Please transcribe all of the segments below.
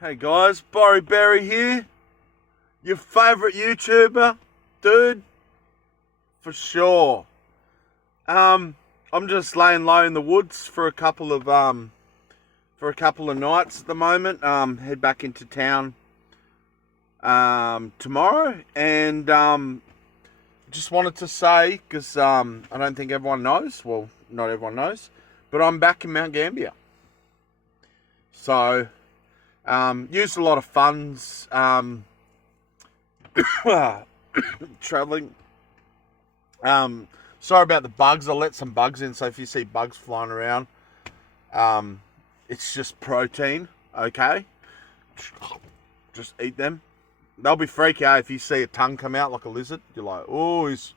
Hey guys, Borry Berry here. Your favourite YouTuber, dude, for sure. I'm just laying low in the woods for a couple of nights at the moment. Head back into town tomorrow, and just wanted to say because I don't think everyone knows. Well, not everyone knows, but I'm back in Mount Gambier. So used a lot of funds traveling. Sorry about the bugs. I'll let some bugs in, so if you see bugs flying around, it's just protein, okay? Just eat them. They'll be freaky out if you see a tongue come out like a lizard. You're like, oh, he's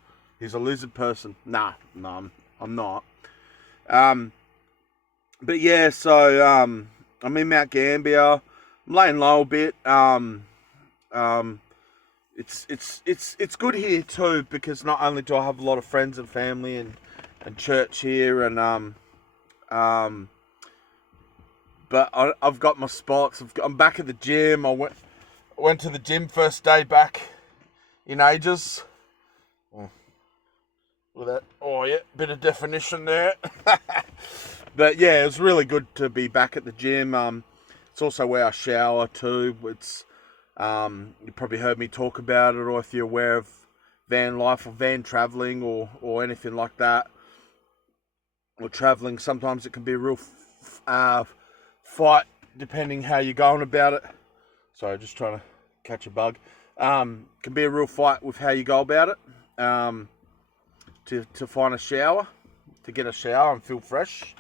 a lizard person. Nah, no, I'm not. But yeah, so I'm in Mount Gambier. I'm laying low a bit. It's good here too, because not only do I have a lot of friends and family and church here, and but I've got my spots. I'm back at the gym. I went to the gym first day back in ages. With that, oh yeah, bit of definition there. But yeah, it was really good to be back at the gym. It's also where I shower too. It's you probably heard me talk about it, or if you're aware of van life or van traveling or anything like that, or traveling, sometimes it can be a real fight depending how you're going about it. Sorry, just trying to catch a bug. Can be a real fight with how you go about it. To find a shower, to get a shower and feel fresh.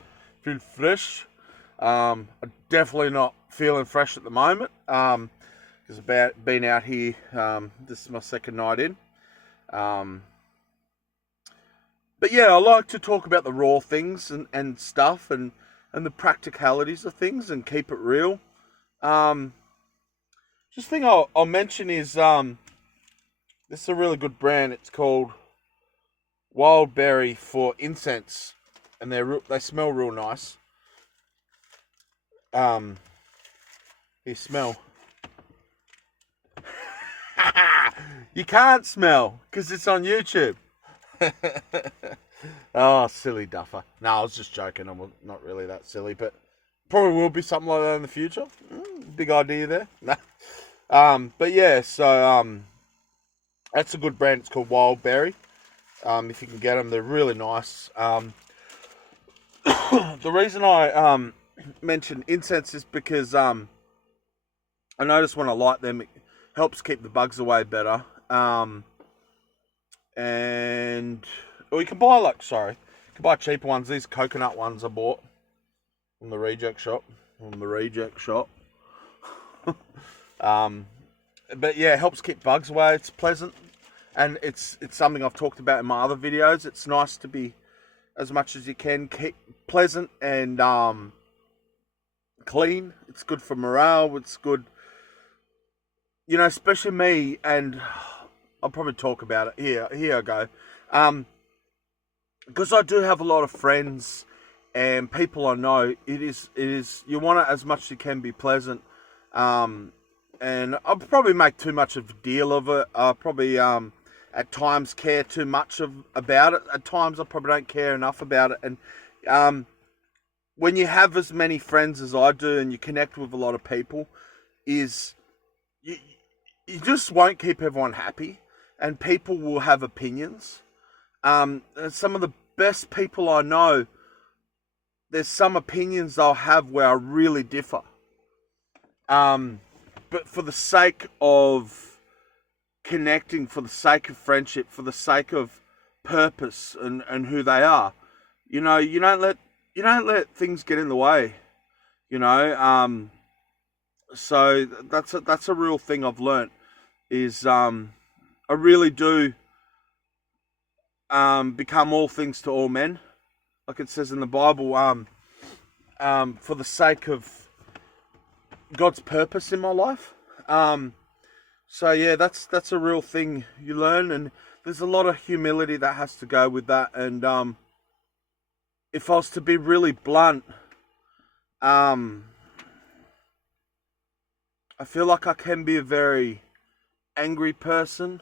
I'm definitely not feeling fresh at the moment. Because I've been out here. This is my second night in. But yeah, I like to talk about the raw things and stuff, and the practicalities of things, and keep it real. Just thing I'll mention is this is a really good brand. It's called Wild Berry for incense, and they smell real nice. You smell. You can't smell because it's on YouTube. Oh, silly duffer. No, I was just joking. I'm not really that silly, but probably will be something like that in the future. Big idea there. But yeah, so that's a good brand. It's called Wild Berry. If you can get them, they're really nice. The reason I mention incense is because I notice when I light them, it helps keep the bugs away better. And or you can buy cheaper ones. These coconut ones I bought from the reject shop. But yeah, it helps keep bugs away. It's pleasant, and it's something I've talked about in my other videos. It's nice to be, as much as you can, keep pleasant and clean. It's good for morale. It's good, especially me, and I'll probably talk about it. Here I go. Because I do have a lot of friends and people I know. It is you want it as much as you can be pleasant. And I'll probably make too much of a deal of it. I probably at times care too much about it. At times I probably don't care enough about it. And when you have as many friends as I do, and you connect with a lot of people, is you just won't keep everyone happy, and people will have opinions. And some of the best people I know, there's some opinions they'll have where I really differ. But for the sake of connecting, for the sake of friendship, for the sake of purpose and who they are, you don't let things get in the way. So that's a real thing I've learnt, is I really do become all things to all men, like it says in the Bible, for the sake of God's purpose in my life. So yeah, that's a real thing you learn, and there's a lot of humility that has to go with that. And if I was to be really blunt, I feel like I can be a very angry person,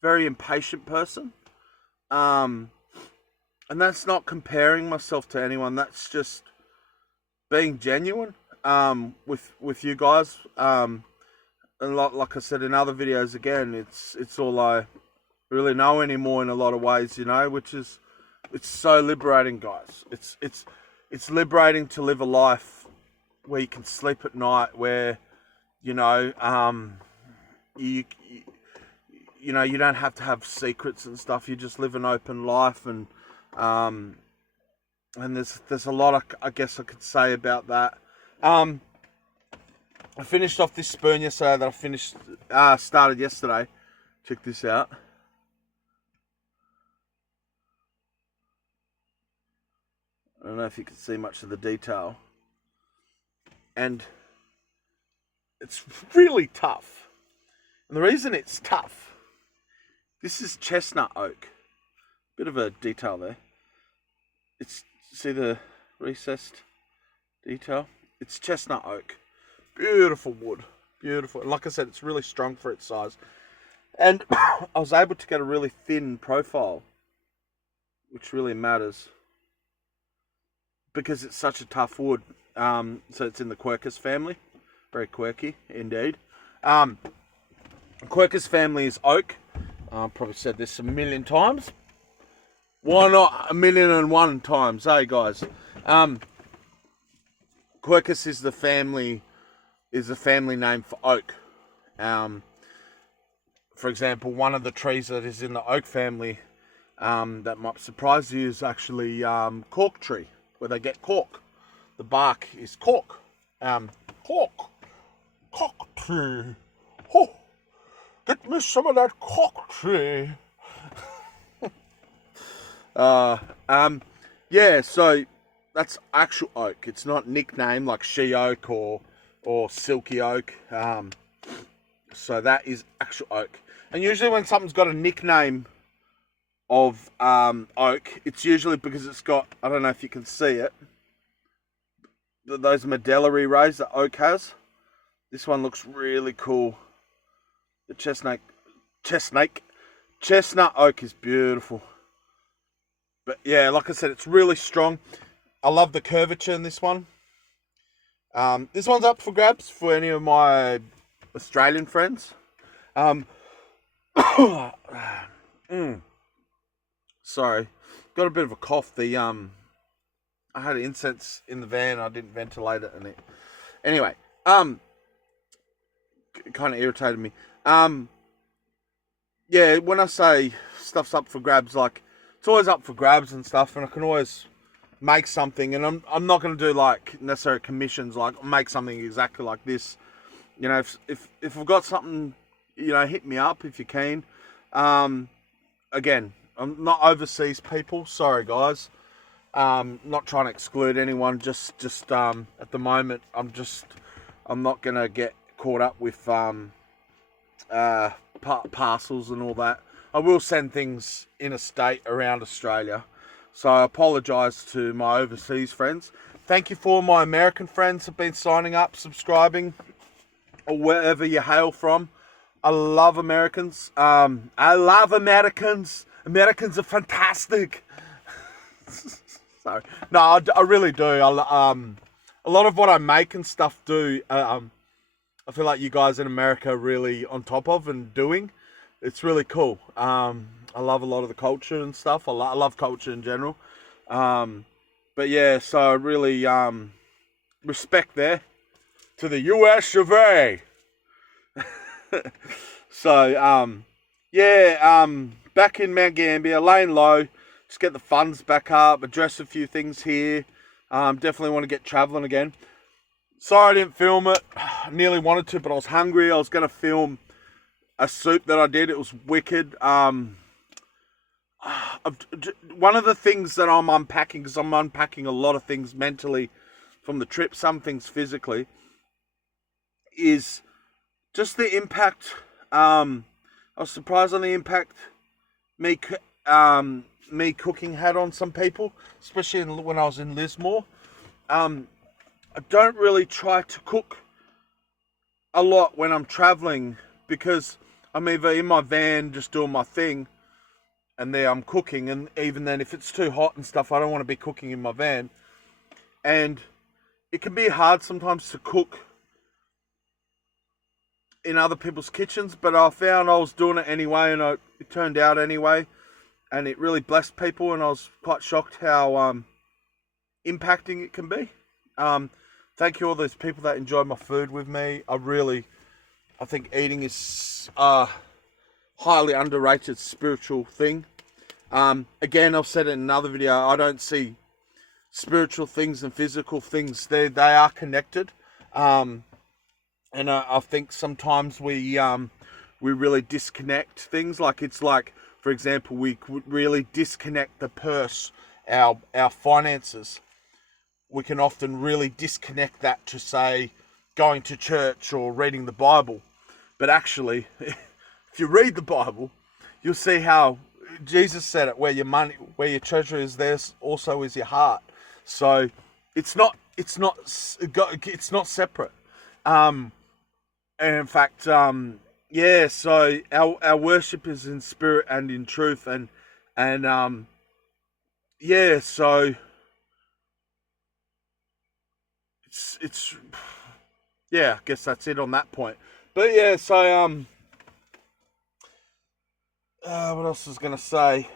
very impatient person. And that's not comparing myself to anyone. That's just being genuine with you guys. And like I said in other videos, again, it's all I really know anymore in a lot of ways, which is, it's so liberating, guys. It's liberating to live a life where you can sleep at night, where you don't have to have secrets and stuff. You just live an open life, and there's a lot I guess I could say about that. I finished off this spoon yesterday that I started yesterday. Check this out. I don't know if you can see much of the detail. And it's really tough. And the reason it's tough, this is chestnut oak. Bit of a detail there. See the recessed detail? It's chestnut oak. Beautiful wood. Beautiful. And like I said, it's really strong for its size. And I was able to get a really thin profile, which really matters, because it's such a tough wood. So it's in the Quercus family. Very quirky indeed. Quercus family is oak. I've probably said this a million times. Why not 1,000,001 times, hey guys? Quercus is the family name for oak. For example, one of the trees that is in the oak family that might surprise you is actually cork tree, where they get cork. The bark is cork. Cork tree. Oh, get me some of that cork tree. Yeah, so that's actual oak. It's not nickname like she oak or silky oak. So that is actual oak. And usually when something's got a nickname of oak, it's usually because it's got, I don't know if you can see it, those medullary rays that oak has. This one looks really cool. The chestnut oak is beautiful. But yeah, like I said, it's really strong. I love the curvature in this one. This one's up for grabs for any of my Australian friends. Sorry, got a bit of a cough. I had incense in the van. I didn't ventilate it, anyway, it kind of irritated me. Yeah, when I say stuff's up for grabs, like, it's always up for grabs and stuff, and I can always make something, and I'm not going to do like necessary commissions, like make something exactly like this. If I've got something, hit me up if you're keen. Again, I'm not overseas people, sorry guys. Not trying to exclude anyone, just at the moment I'm not gonna get caught up with parcels and all that. I will send things interstate around Australia, so I apologise to my overseas friends. Thank you for my American friends who've been signing up, subscribing, or wherever you hail from. I love Americans. Americans are fantastic. Sorry. No, I really do. A lot of what I make and stuff I feel like you guys in America are really on top of and doing. It's really cool. I love a lot of the culture and stuff. I love culture in general. But yeah, so really respect there to the US of A. So back in Mount Gambier, laying low, just get the funds back up, address a few things here. Definitely want to get traveling again. Sorry I didn't film it. I nearly wanted to, but I was hungry. I was going to film a soup that I did. It was wicked. One of the things that I'm unpacking, because I'm unpacking a lot of things mentally from the trip, some things physically, is just the impact. I was surprised on the impact me cooking had on some people, especially when I was in Lismore. I don't really try to cook a lot when I'm traveling, because I'm either in my van just doing my thing, and there I'm cooking, and even then if it's too hot and stuff, I don't want to be cooking in my van. And it can be hard sometimes to cook in other people's kitchens, but I found I was doing it anyway, and it turned out anyway, and it really blessed people, and I was quite shocked how impacting it can be. Thank you all those people that enjoyed my food with me. I think eating is a highly underrated spiritual thing. Again, I've said it in another video, I don't see spiritual things and physical things, they are connected. And I think sometimes we really disconnect things. Like, it's like, for example, we could really disconnect the purse, our finances. We can often really disconnect that to, say, going to church or reading the Bible. But actually, if you read the Bible, you'll see how Jesus said it: where your treasure is, there also is your heart. So it's not separate. And in fact, so our worship is in spirit and in truth, so it's I guess that's it on that point. But what else was gonna say?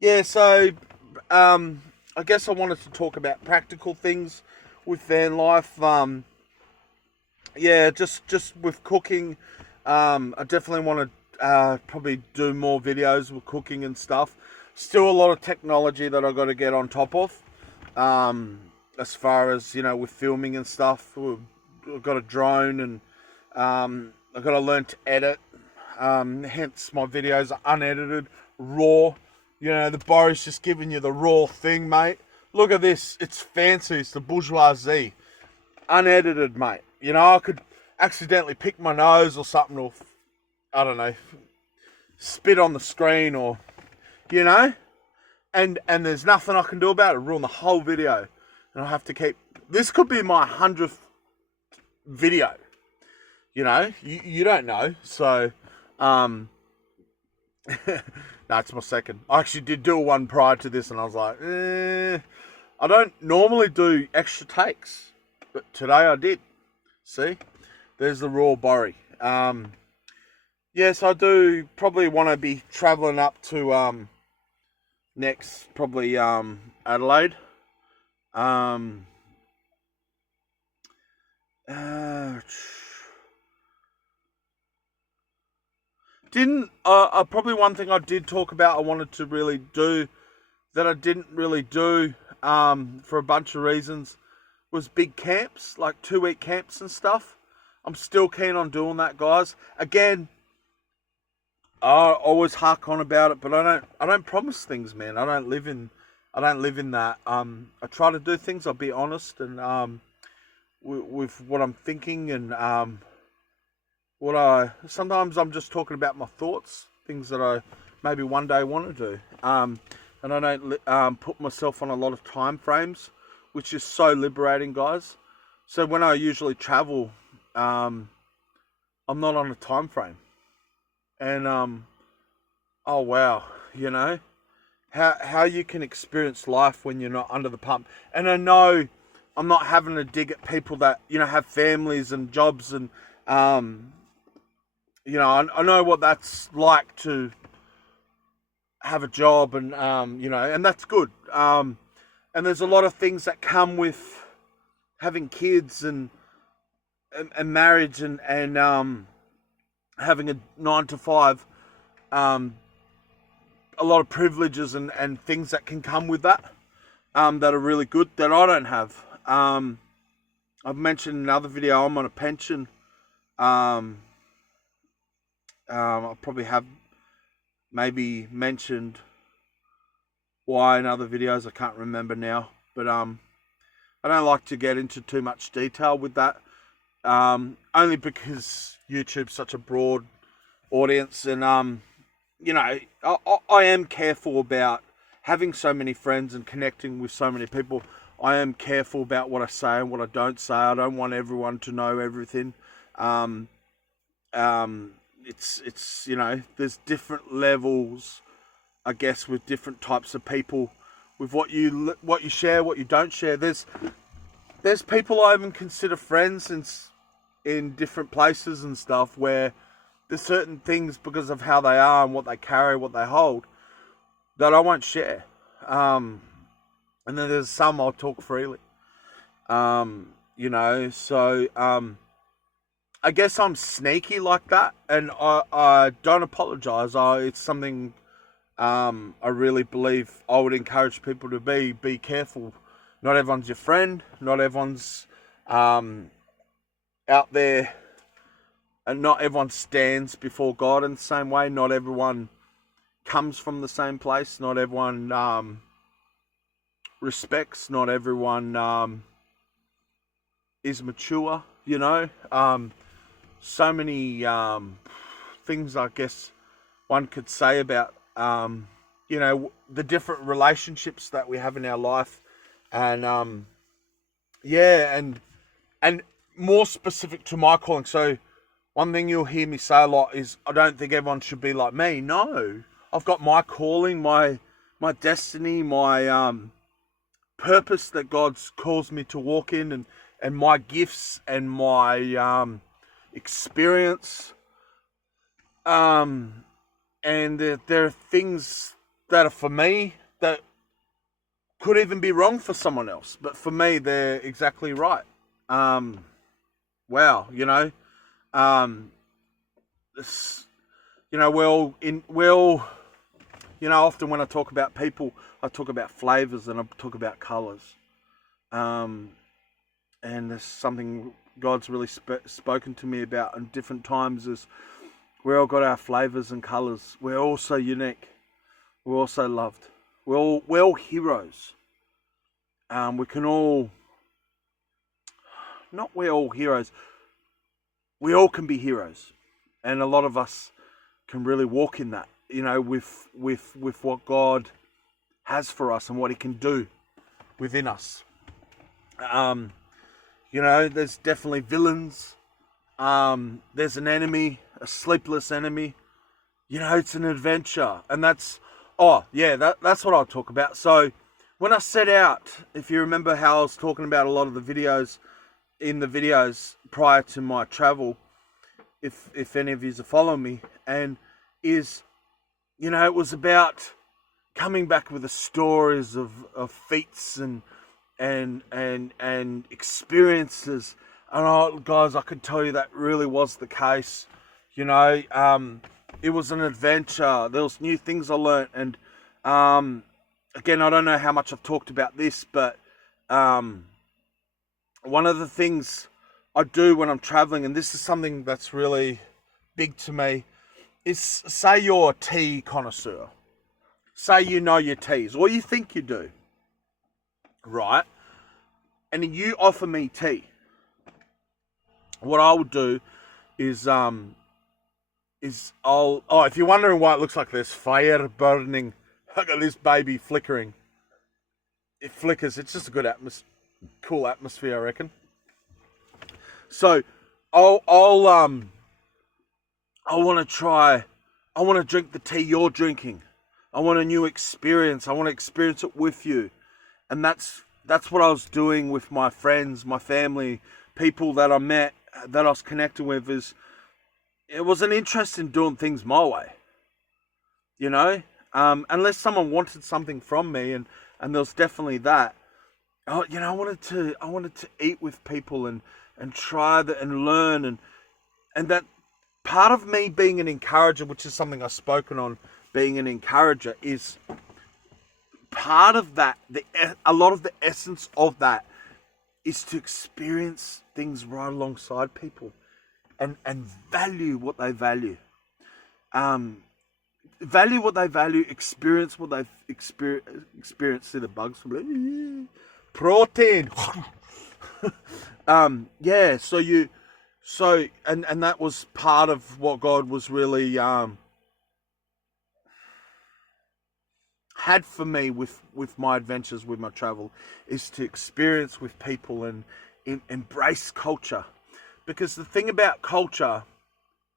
I guess I wanted to talk about practical things with van life. Just with cooking, I definitely want to probably do more videos with cooking and stuff. Still a lot of technology that I've got to get on top of, as far as, with filming and stuff. I've got a drone, and I've got to learn to edit, hence my videos are unedited, raw. The Boris just giving you the raw thing, mate. Look at this, it's fancy, it's the bourgeoisie, unedited, mate. I could accidentally pick my nose or something, or, I don't know, spit on the screen, or, and there's nothing I can do about it. Ruin the whole video. And I have to keep, this could be my 100th video. You don't know. So, no, it's my second. I actually did do one prior to this, and I was like, I don't normally do extra takes, but today I did. See, there's the raw Borry. Yes, I do probably want to be travelling up to next, probably Adelaide. Probably one thing I did talk about I wanted to really do that I didn't really do for a bunch of reasons was big camps, like 2-week camps and stuff. I'm still keen on doing that, guys. Again, I always hark on about it, but I don't promise things, man. I don't live in that. I try to do things, I'll be honest, and with what I'm thinking, and sometimes I'm just talking about my thoughts, things that I maybe one day want to do. And I don't put myself on a lot of time frames, which is so liberating, guys. So when I usually travel, I'm not on a time frame. And oh wow, how you can experience life when you're not under the pump. And I know I'm not having to dig at people that have families and jobs, and I know what that's like to have a job, and and that's good. And there's a lot of things that come with having kids and marriage, and having a 9-to-5. A lot of privileges and things that can come with that, that are really good, that I don't have. I've mentioned in another video, I'm on a pension. I probably have maybe mentioned why in other videos, I can't remember now, but I don't like to get into too much detail with that, only because YouTube's such a broad audience, and I am careful about having so many friends and connecting with so many people. I am careful about what I say and what I don't say. I don't want everyone to know everything. Um, it's there's different levels, I guess, with different types of people, with what you share, what you don't share. There's people I even consider friends in different places and stuff, where there's certain things, because of how they are and what they carry, what they hold, that I won't share. And then there's some I'll talk freely. So I guess I'm sneaky like that, and I don't apologize. It's something I really believe I would encourage people to be careful. Not everyone's your friend. Not everyone's out there, and not everyone stands before God in the same way. Not everyone comes from the same place. Not everyone respects. Not everyone is mature. So many things, I guess, one could say about the different relationships that we have in our life, and and more specific to my calling. So one thing you'll hear me say a lot is, I don't think everyone should be like me. No, I've got my calling, my destiny, my purpose that God's calls me to walk in, and my gifts and my experience. And there are things that are for me that could even be wrong for someone else, but for me, they're exactly right. Wow, this, often when I talk about people, I talk about flavors and I talk about colors. And there's something God's really spoken to me about in different times, is we're all got our flavors and colors. We're all so unique. We're all so loved. We're all heroes. We can all, not we're all heroes, we all can be heroes. And a lot of us can really walk in that, with what God has for us and what He can do within us. There's definitely villains. There's an enemy, a sleepless enemy. It's an adventure. And that's what I'll talk about. So when I set out, if you remember how I was talking about a lot of the videos prior to my travel, if any of you are following me, and it was about coming back with the stories of feats and experiences. And guys, I could tell you that really was the case. It was an adventure. There was new things I learnt, and again, I don't know how much I've talked about this, but one of the things I do when I'm traveling, and this is something that's really big to me, is, say you're a tea connoisseur. Say you know your teas, or you think you do, right? And then you offer me tea. What I would do is if you're wondering why it looks like there's fire burning, look at this baby flickering. It flickers. It's just a good cool atmosphere, I reckon. So I want to drink the tea you're drinking. I want a new experience. I want to experience it with you. And that's what I was doing with my friends, my family, people that I met, that I was connecting with. It was an interest in doing things my way. Unless someone wanted something from me, and there was definitely that. I wanted to eat with people and try that and learn, and that part of me being an encourager, which is something I've spoken on, being an encourager, is part of that. A lot of the essence of that is to experience things right alongside people, and value what they value. Value what they value, experience what they've experienced. See the bugs from protein. And that was part of what God was really had for me with my adventures, with my travel, is to experience with people and embrace culture. Because the thing about culture,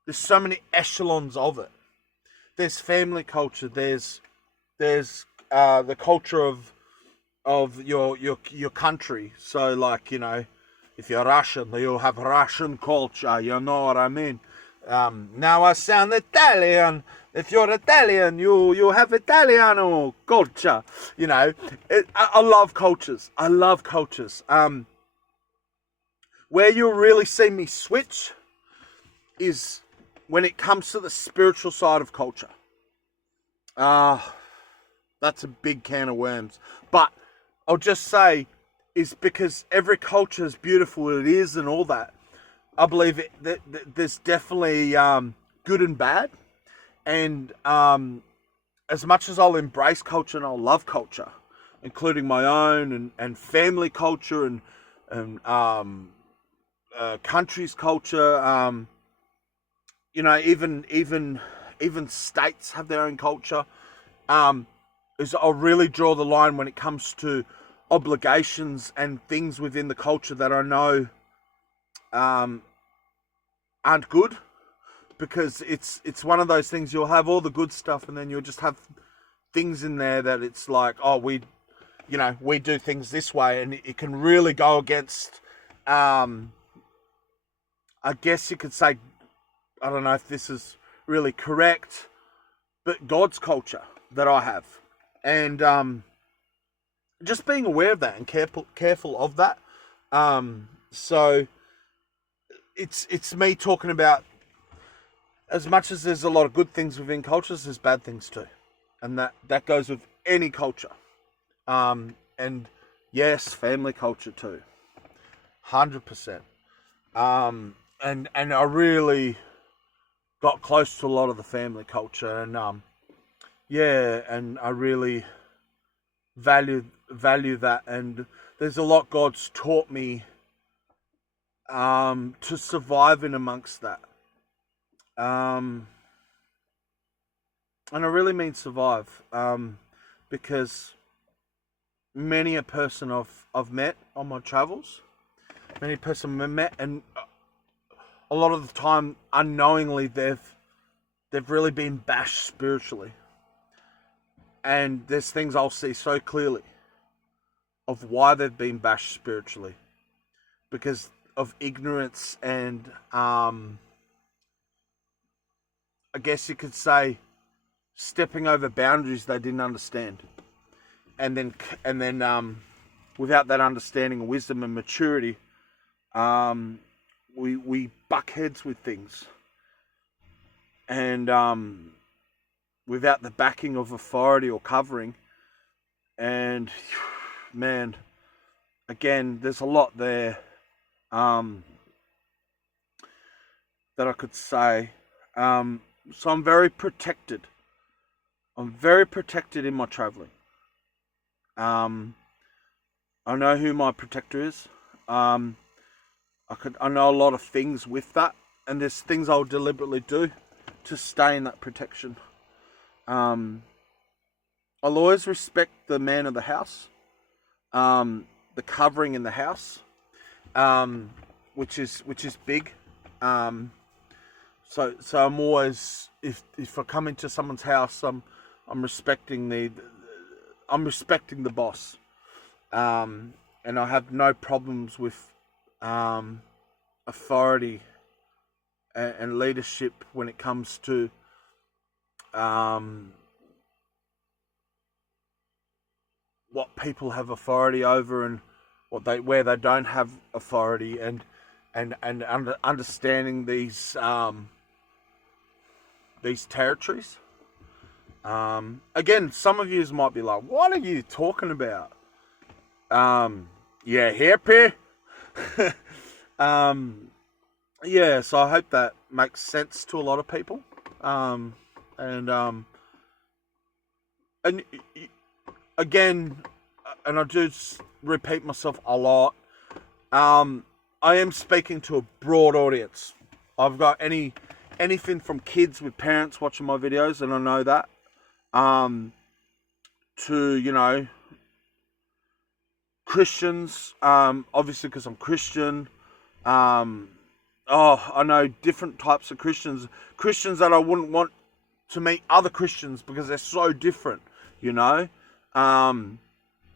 there's so many echelons of it. There's family culture. There's the culture of your country. So like, you know, if you're Russian, you'll have Russian culture. You know what I mean? Now I sound Italian. If you're Italian, you have Italiano culture. You know, I love cultures. I love cultures. Where you'll really see me switch is when it comes to the spiritual side of culture. That's a big can of worms. But I'll just say, is because every culture is beautiful, it is, and all that. I believe that there's definitely good and bad. And as much as I'll embrace culture and I'll love culture, including my own and family culture and country's culture, you know, even states have their own culture. Is I'll really draw the line when it comes to obligations and things within the culture that I know aren't good, because it's one of those things. You'll have all the good stuff, and then you'll just have things in there that it's like, oh, we do things this way, and it can really go against. I guess you could say, I don't know if this is really correct, but God's culture that I have, and just being aware of that and careful of that. So it's me talking about, as much as there's a lot of good things within cultures, there's bad things too, and that goes with any culture. And yes, family culture too, 100%. And I really got close to a lot of the family culture, and and I really value that. And there's a lot God's taught me to survive in amongst that. And I really mean survive, because many a person I've met on my travels, many a person I've met, and a lot of the time unknowingly they've really been bashed spiritually. And there's things I'll see so clearly of why they've been bashed spiritually, because of ignorance and I guess you could say stepping over boundaries they didn't understand, and then without that understanding, wisdom, and maturity, we buck heads with things, and without the backing of authority or covering. And man, again, there's a lot there that I could say. So I'm very protected. I'm very protected in my traveling. I know who my protector is. I know a lot of things with that, and there's things I'll deliberately do to stay in that protection. I'll always respect the man of the house, the covering in the house, which is big. So I'm always, if I come into someone's house, I'm respecting the boss, and I have no problems with authority and leadership when it comes to what people have authority over and where they don't have authority, and understanding these territories. Again, some of you might be like, what are you talking about? Yeah, happy. Yeah, so I hope that makes sense to a lot of people. And again, and I do repeat myself a lot, I am speaking to a broad audience. I've got anything from kids with parents watching my videos, and I know that, to Christians, obviously because I'm Christian. I know different types of Christians that I wouldn't want to meet other Christians because they're so different,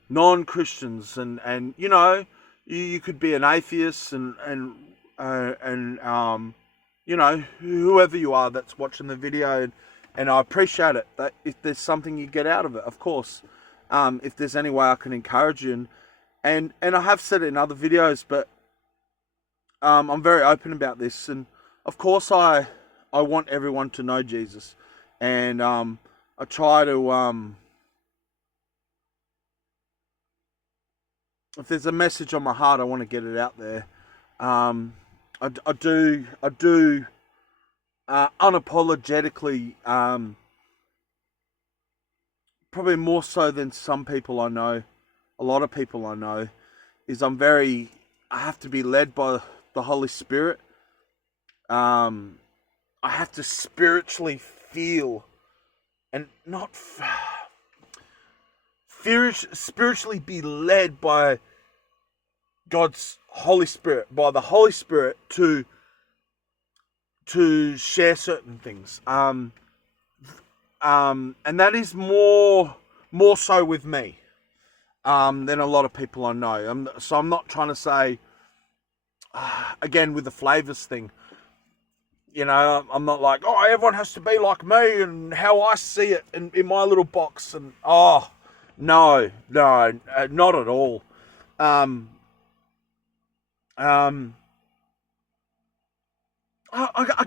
non-Christians, and you could be an atheist, and whoever you are that's watching the video, and I appreciate it. That if there's something you get out of it, of course, if there's any way I can encourage you, and I have said it in other videos, but I'm very open about this, and of course I want everyone to know Jesus, and I try to if there's a message on my heart, I want to get it out there. I do unapologetically, probably more so than some people I know, a lot of people I know, is I have to be led by the Holy Spirit. I have to spiritually feel and not spiritually be led by God's Holy Spirit, by the Holy Spirit to share certain things. And that is more so with me than a lot of people I know. So I'm not trying to say, again, with the flavors thing, I'm not like, everyone has to be like me and how I see it in my little box. And, no, not at all. I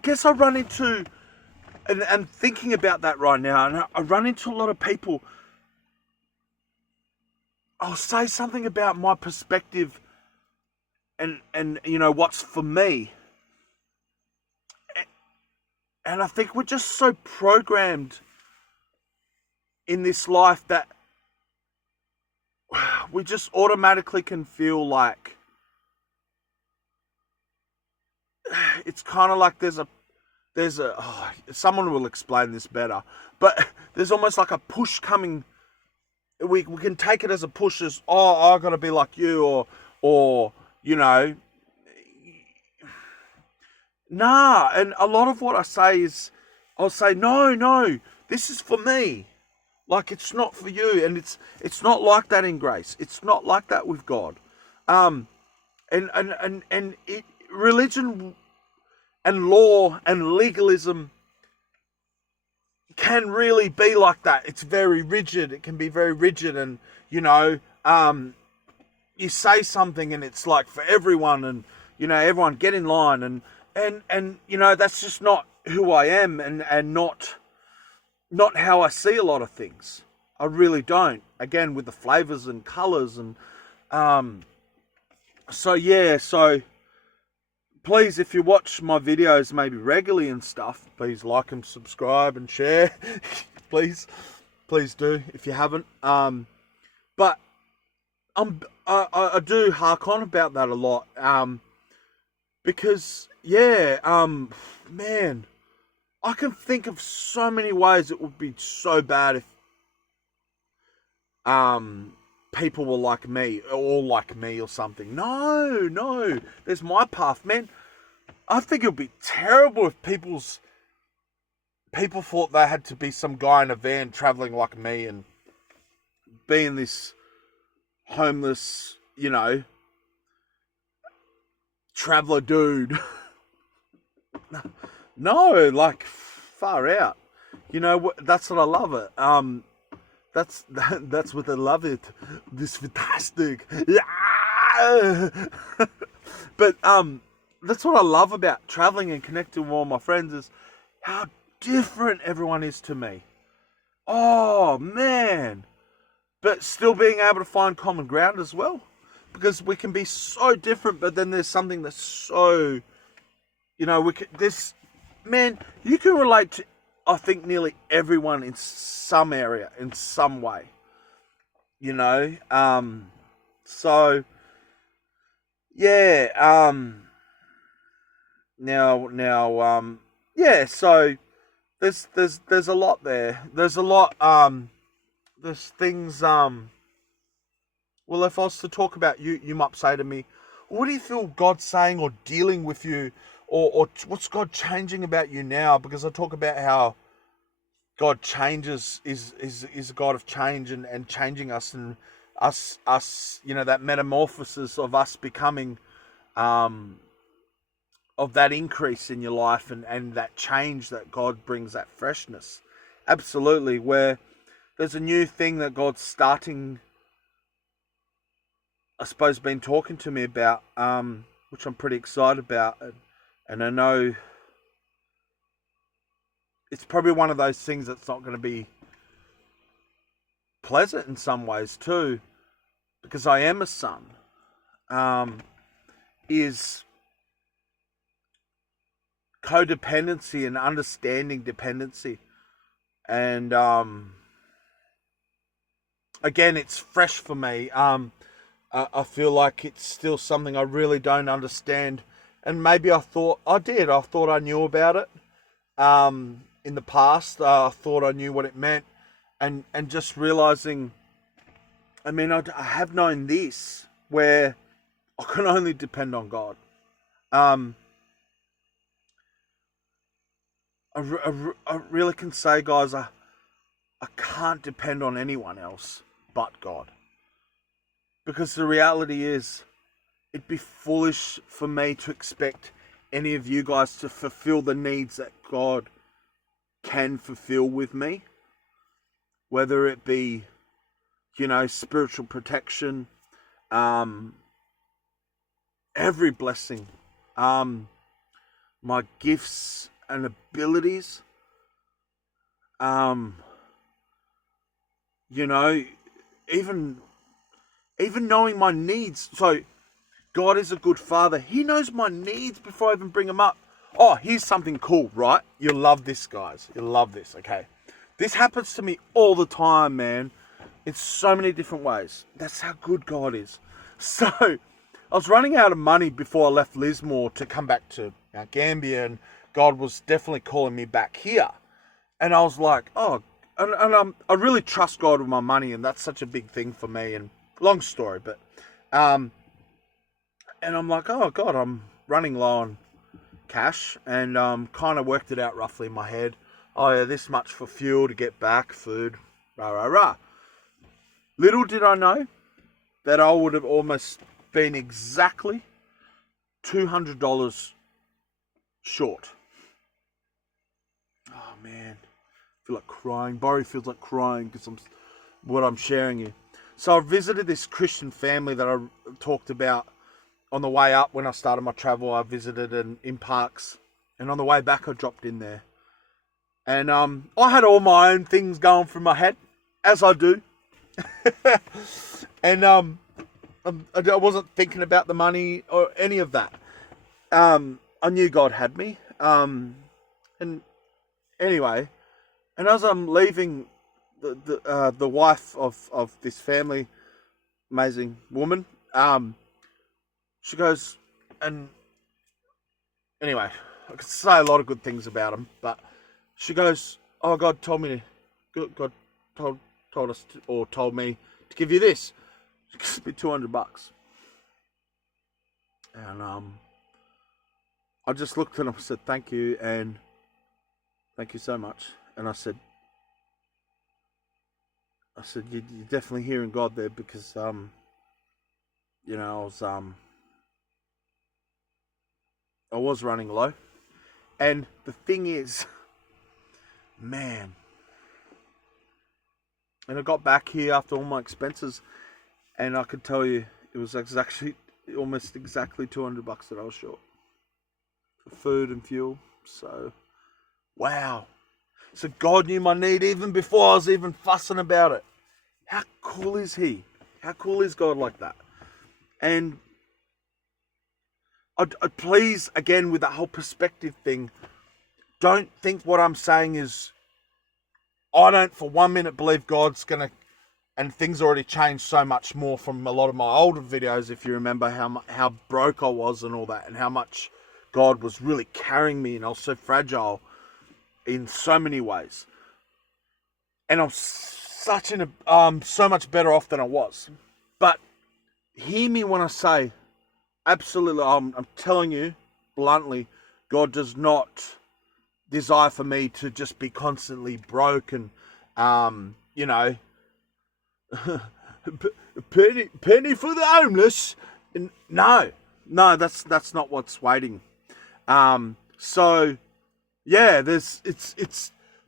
guess I run into, and thinking about that right now, and I run into a lot of people. I'll say something about my perspective and what's for me. And I think we're just so programmed in this life that we just automatically can feel like it's kind of like there's a someone will explain this better, but there's almost like a push coming. We can take it as a push, as I got to be like you, or nah. And a lot of what I say is, I'll say no, this is for me. Like, it's not for you, and it's not like that in grace. It's not like that with God. Religion and law and legalism can really be like that. It's very rigid. It can be very rigid, and you say something and it's like for everyone, and everyone get in line, and that's just not who I am, and not how I see a lot of things. I really don't. Again, with the flavors and colors, and so please, if you watch my videos maybe regularly and stuff, please like and subscribe and share. please do if you haven't. But I do hark on about that a lot. Because man, I can think of so many ways it would be so bad if people were like me, all like me or something. No, there's my path, man. I think it would be terrible if people thought they had to be some guy in a van traveling like me and being this homeless, traveler dude. No, like, far out. That's what I love it. That's what I love it. This fantastic. But that's what I love about traveling and connecting with all my friends, is how different everyone is to me. Oh man. But still being able to find common ground as well. Because we can be so different, but then there's something that's so, you can relate to, I think, nearly everyone in some area, in some way. So yeah, so there's a lot there. There's a lot there's things, well, if I was to talk about you, you might say to me, what do you feel God's saying or dealing with you? Or what's God changing about you now? Because I talk about how God changes, is a God of change and changing us, and us, that metamorphosis of us becoming, of that increase in your life, and that change that God brings, that freshness. Absolutely. Where there's a new thing that God's starting, I suppose, been talking to me about, which I'm pretty excited about. And I know it's probably one of those things that's not going to be pleasant in some ways too, because I am a son, is codependency and understanding dependency. And again, it's fresh for me. I feel like it's still something I really don't understand. And maybe I thought I did. I thought I knew about it in the past. I thought I knew what it meant. And just realizing, I mean, I have known this, where I can only depend on God. I really can say, guys, I can't depend on anyone else but God. Because the reality is, it'd be foolish for me to expect any of you guys to fulfill the needs that God can fulfill with me. Whether it be, spiritual protection, every blessing, my gifts and abilities, even knowing my needs. So God is a good father. He knows my needs before I even bring them up. Oh, here's something cool, right? You'll love this, guys. You'll love this, okay? This happens to me all the time, man. In so many different ways. That's how good God is. So, I was running out of money before I left Lismore to come back to Mount Gambier, and God was definitely calling me back here. And I was like, oh, and I really trust God with my money, and that's such a big thing for me. And long story, but and I'm like, oh God, I'm running low on cash, and kind of worked it out roughly in my head. Oh yeah, this much for fuel to get back, food, rah rah rah. Little did I know that I would have almost been exactly $200 short. Oh man, I feel like crying. Barry feels like crying because what I'm sharing you. So I visited this Christian family that I talked about on the way up when I started my travel. I visited in Parks, and on the way back I dropped in there. And I had all my own things going through my head, as I do. And I wasn't thinking about the money or any of that. I knew God had me. And anyway, and as I'm leaving, the wife of this family, amazing woman, she goes, and anyway, I could say a lot of good things about him, but she goes, oh, God told me God told us told me to give you this. She gives me $200. And I just looked at him and said, thank you, and thank you so much. And I said, you're definitely hearing God there, because I was running low. And the thing is, man, and I got back here after all my expenses, and I could tell you it was actually almost exactly $200 that I was short for food and fuel. So, wow. So God knew my need even before I was even fussing about it. How cool is He? How cool is God like that? And I'd please, again, with that whole perspective thing, don't think what I'm saying is, I don't for 1 minute believe God's going to, and things already changed so much more from a lot of my older videos, if you remember how broke I was and all that, and how much God was really carrying me, and I was so fragile in so many ways. And I'm so much better off than I was. But hear me when I say, absolutely, I'm telling you bluntly, God does not desire for me to just be constantly broke and, you know, penny for the homeless. No, that's not what's waiting. So yeah,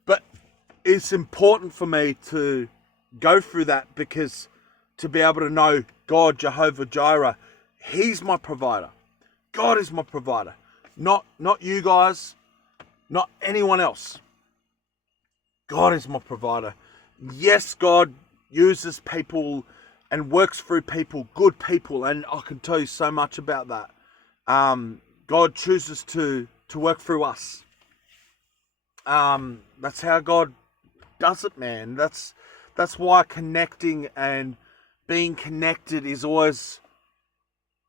but it's important for me to go through that, because to be able to know God, Jehovah Jireh, He's my provider. God is my provider. Not you guys, not anyone else. God is my provider. Yes, God uses people and works through people, good people, and I can tell you so much about that. God chooses to work through us. That's how God does it, man. That's why connecting and being connected is always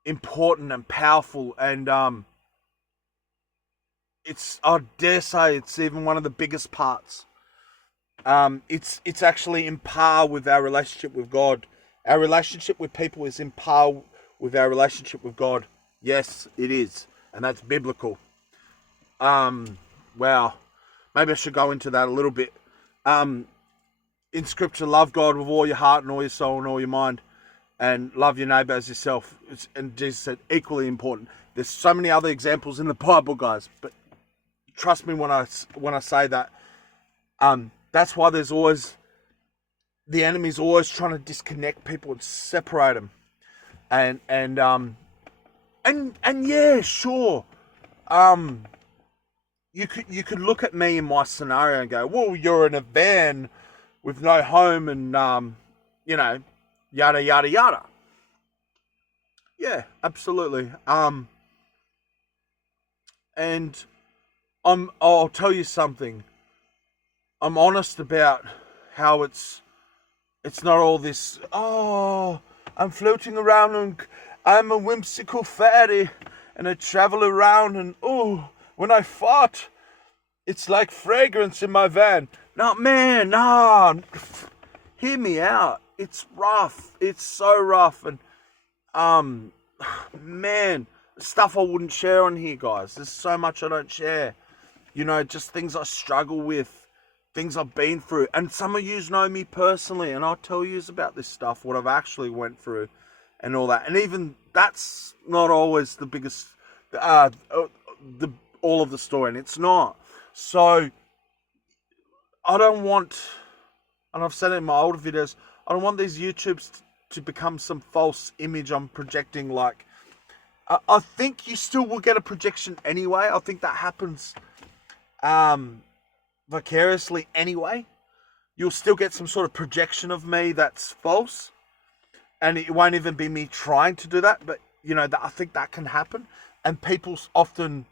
important and powerful, and I dare say it's even one of the biggest parts. It's actually in par with our relationship with God. Our relationship with people is in par with our relationship with God. Yes, it is, and that's biblical. Wow, maybe I should go into that a little bit. In Scripture, love God with all your heart and all your soul and all your mind, and love your neighbor as yourself. And Jesus said, equally important. There's so many other examples in the Bible, guys, but trust me when I say that. That's why there's always, the enemy's always trying to disconnect people and separate them. And yeah, sure. You could look at me in my scenario and go, well, you're in a van with no home and you know, yada yada yada. Yeah, absolutely. And I'll tell you something. I'm honest about how it's not all this, oh, I'm floating around and I'm a whimsical fairy and I travel around and, oh, when I fart, it's like fragrance in my van. No, man, no. Hear me out. It's rough. It's so rough. And, man, stuff I wouldn't share on here, guys. There's so much I don't share. You know, just things I struggle with, things I've been through. And some of yous know me personally, and I'll tell yous about this stuff, what I've actually went through and all that. And even that's not always the biggest, all of the story, and it's not. So, I don't want, and I've said it in my older videos, I don't want these YouTubes to become some false image I'm projecting. Like, I think you still will get a projection anyway. I think that happens vicariously anyway. You'll still get some sort of projection of me that's false, and it won't even be me trying to do that, but you know, I think that can happen. And people's often,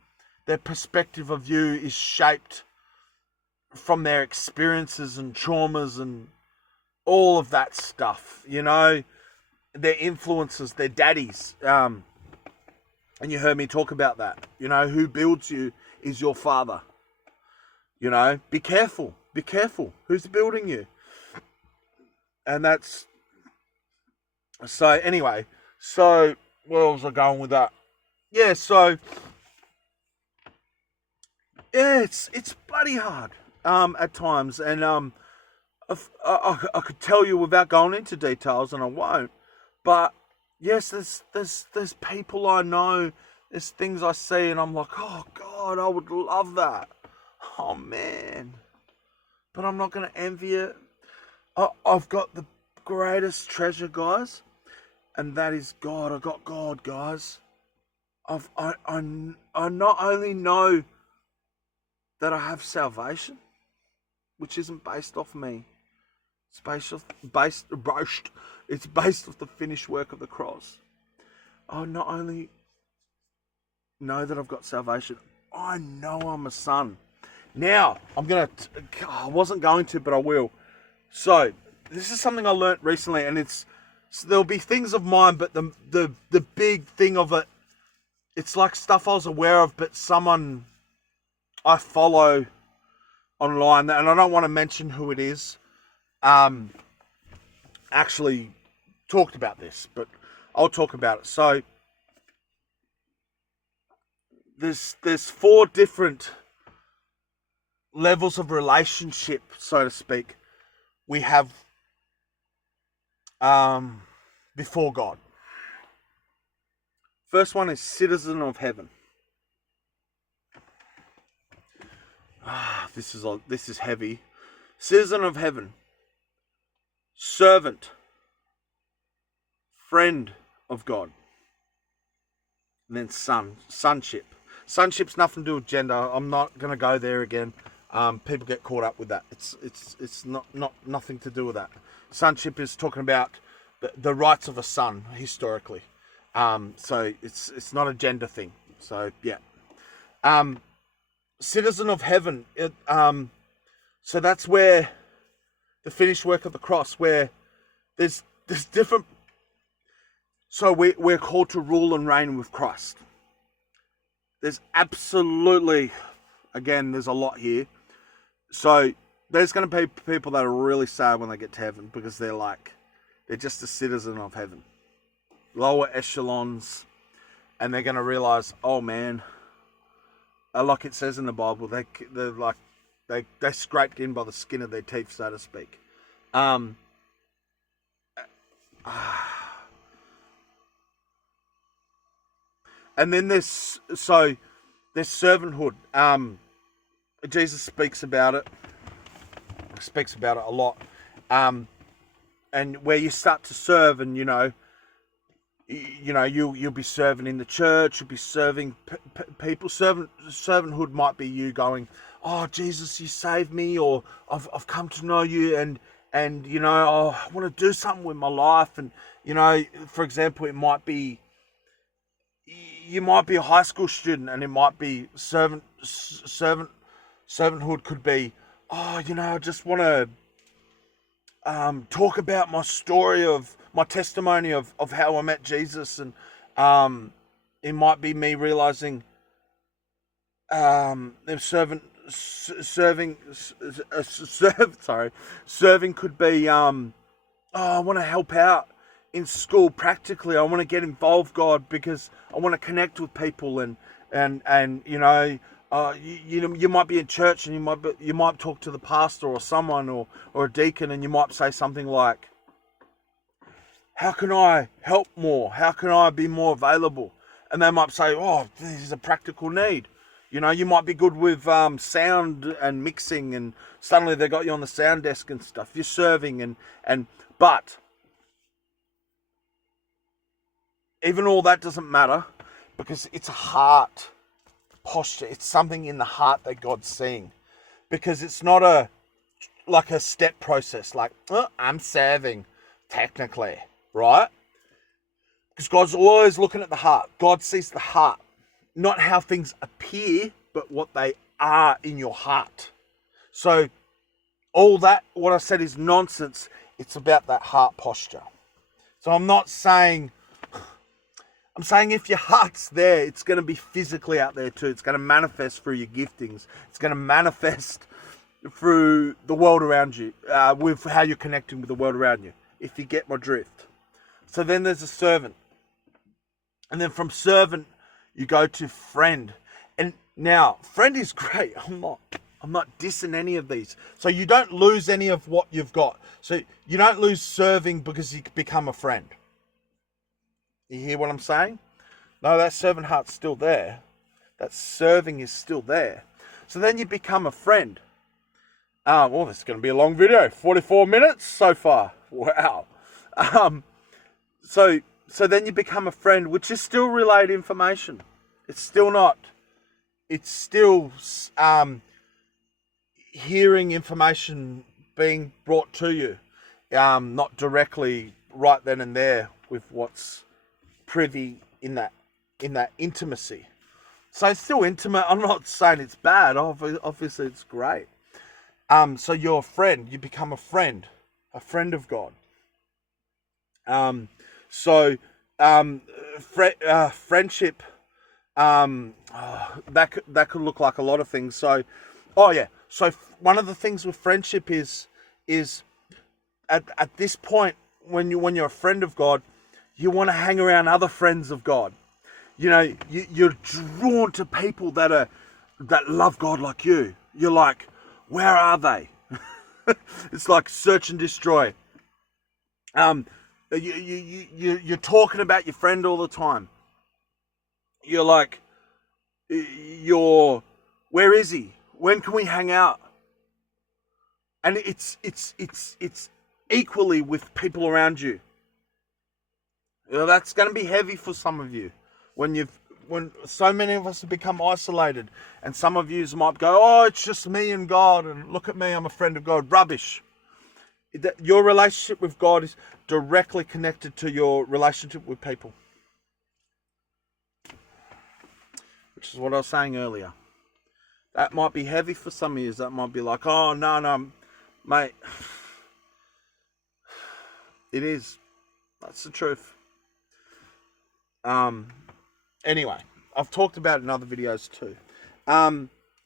their perspective of you is shaped from their experiences and traumas and all of that stuff, you know, their influences, their daddies. And you heard me talk about that. You know, who builds you is your father. You know, be careful. Be careful. Who's building you? And that's... So, anyway. So, where was I going with that? Yeah, so... Yeah, it's bloody hard at times. And I could tell you without going into details, and I won't. But, yes, there's people I know, there's things I see, and I'm like, oh, God, I would love that. Oh, man. But I'm not going to envy it. I've got the greatest treasure, guys. And that is God. I got God, guys. I not only know that I have salvation, which isn't based off me. It's based off the finished work of the cross. I not only know that I've got salvation, I know I'm a son. Now, I wasn't going to, but I will. So, this is something I learnt recently, and so there'll be things of mine, but the big thing of it, it's like stuff I was aware of, but someone I follow online, and I don't want to mention who it is, actually talked about this, but I'll talk about it. So there's 4 different levels of relationship, so to speak, we have before God. First one is citizen of heaven. This is heavy. Citizen of heaven, servant, friend of God, and then sonship. Sonship's nothing to do with gender. I'm not going to go there again. People get caught up with that. It's not nothing to do with that. Sonship is talking about the rights of a son historically. So it's not a gender thing. So yeah. Citizen of heaven. So that's where the finished work of the cross, where there's different. So we're called to rule and reign with Christ. There's absolutely, again, there's a lot here. So there's going to be people that are really sad when they get to heaven because they're just a citizen of heaven, lower echelons, and they're going to realize, oh man, like it says in the Bible, they're scraped in by the skin of their teeth, so to speak. And then there's servanthood. Jesus speaks about it a lot. And where you start to serve, and you'll be serving in the church, you'll be serving people. Servanthood might be you going, oh Jesus, you saved me, or I've come to know you, and I want to do something with my life. And for example, it might be, you might be a high school student, and it might be servanthood could be, I just want to talk about my story of my testimony of how I met Jesus. And it might be me realizing serving could be I want to help out in school practically. I want to get involved, God, because I want to connect with people, and you might be in church, and you might talk to the pastor or someone or a deacon, and you might say something like, how can I help more? How can I be more available? And they might say, oh, this is a practical need. You might be good with sound and mixing, and suddenly they got you on the sound desk and stuff. You're serving, but even all that doesn't matter, because it's a heart posture. It's something in the heart that God's seeing, because it's not a step process, like, oh, I'm serving technically, right? Because God's always looking at the heart. God sees the heart, not how things appear, but what they are in your heart. So all that, what I said, is nonsense. It's about that heart posture. So I'm saying if your heart's there, it's going to be physically out there too. It's going to manifest through your giftings. It's going to manifest through the world around you, with how you're connecting with the world around you, if you get my drift. So then there's a servant. And then from servant, you go to friend. And now, friend is great. I'm not dissing any of these. So you don't lose any of what you've got. So you don't lose serving because you become a friend. You hear what I'm saying? No, that servant heart's still there. That serving is still there. So then you become a friend. Well, this is going to be a long video. 44 minutes so far. Wow. So then you become a friend, which is still relayed information. It's still not. It's still hearing information being brought to you. Not directly right then and there with what's privy in that intimacy. So it's still intimate. I'm not saying it's bad. Obviously it's great. So you're a friend. You become a friend of God. Friendship. That could look like a lot of things. So one of the things with friendship is at this point, when you're a friend of God, you want to hang around other friends of God. You know, you're drawn to people that love God like you. You're like, where are they? It's like search and destroy. You're talking about your friend all the time. You're like, where is he? When can we hang out? And it's equally with people around you. That's going to be heavy for some of you when so many of us have become isolated, and some of you might go, oh, it's just me and God, and look at me, I'm a friend of God. Rubbish. Your relationship with God is directly connected to your relationship with people, which is what I was saying earlier. That might be heavy for some of you. That might be like, oh, no, mate. It is. That's the truth. Anyway, I've talked about it in other videos too.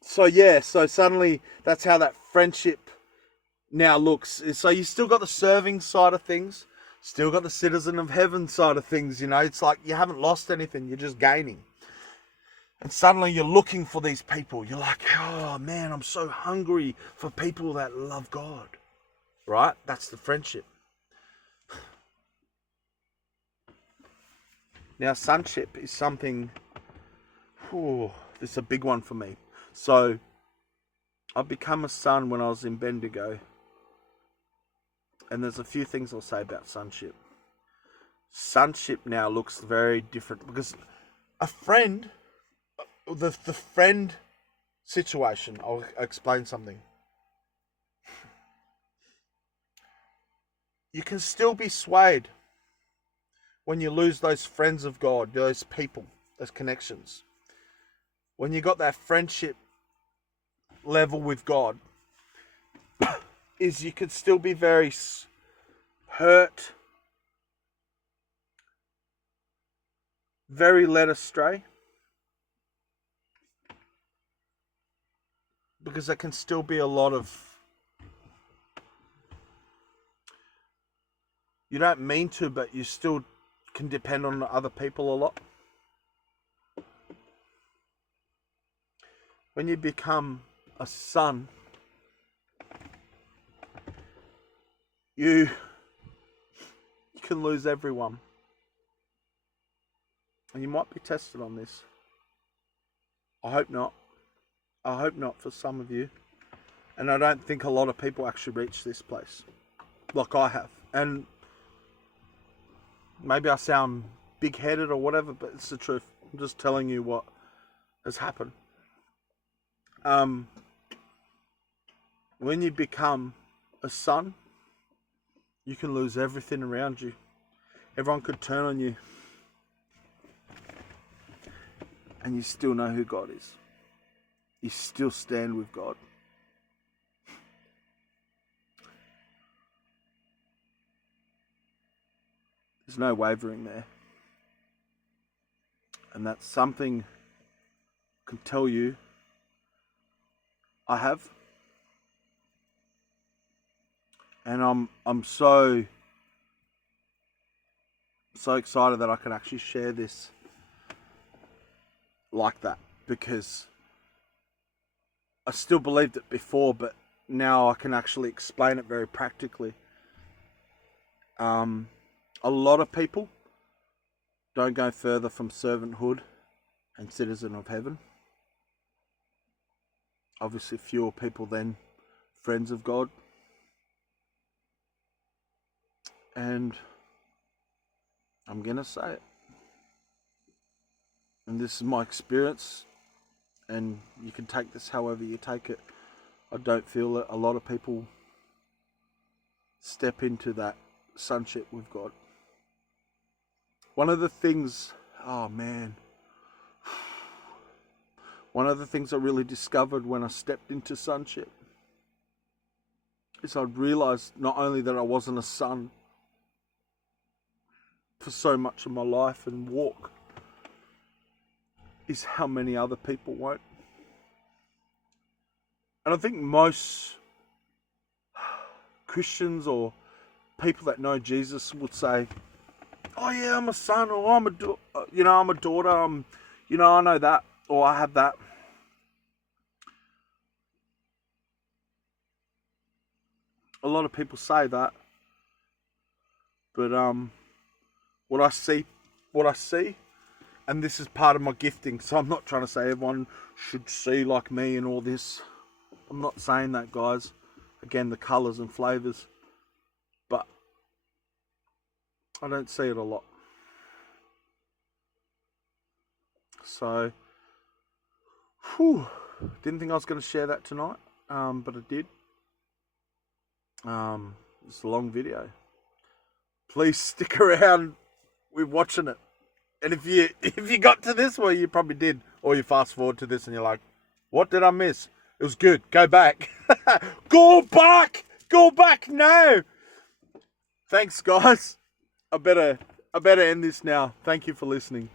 So suddenly that's how that friendship now looks. So you still got the serving side of things, still got the citizen of heaven side of things, you know. It's like you haven't lost anything, you're just gaining. And suddenly you're looking for these people. You're like, oh man, I'm so hungry for people that love God. Right? That's the friendship. Now, sonship is something, this is a big one for me. So, I've become a son when I was in Bendigo. And there's a few things I'll say about sonship. Sonship now looks very different because a friend, the friend situation, I'll explain something. You can still be swayed when you lose those friends of God, those people, those connections. When you got that friendship level with God, is you could still be very hurt, very led astray, because there can still be a lot of, you don't mean to, but you still can depend on other people a lot. When you become a son, you can lose everyone. And you might be tested on this. I hope not. I hope not for some of you. And I don't think a lot of people actually reach this place like I have. And maybe I sound big-headed or whatever, but it's the truth. I'm just telling you what has happened. When you become a son, you can lose everything around you. Everyone could turn on you. And you still know who God is. You still stand with God. There's no wavering there. And that's something I can tell you I have. And I'm so excited that I can actually share this like that, because I still believed it before, but now I can actually explain it very practically. A lot of people don't go further from servanthood and citizen of heaven. Obviously fewer people than friends of God. And I'm going to say it. And this is my experience, and you can take this however you take it. I don't feel that a lot of people step into that sonship with God. One of the things I really discovered when I stepped into sonship is I realised not only that I wasn't a son for so much of my life and walk, is how many other people won't. And I think most Christians or people that know Jesus would say, "Oh yeah, I'm a son, or I'm I'm a daughter. I know that, or I have that." A lot of people say that, but what I see, and this is part of my gifting. So I'm not trying to say everyone should see like me and all this. I'm not saying that, guys. Again, the colours and flavours, but I don't see it a lot. So, didn't think I was going to share that tonight, but I did. It's a long video. Please stick around with watching it. And if you got to this, well, you probably did, or you fast forward to this and you're like, "What did I miss? It was good. Go back. Go back now." Thanks, guys. I better end this now. Thank you for listening.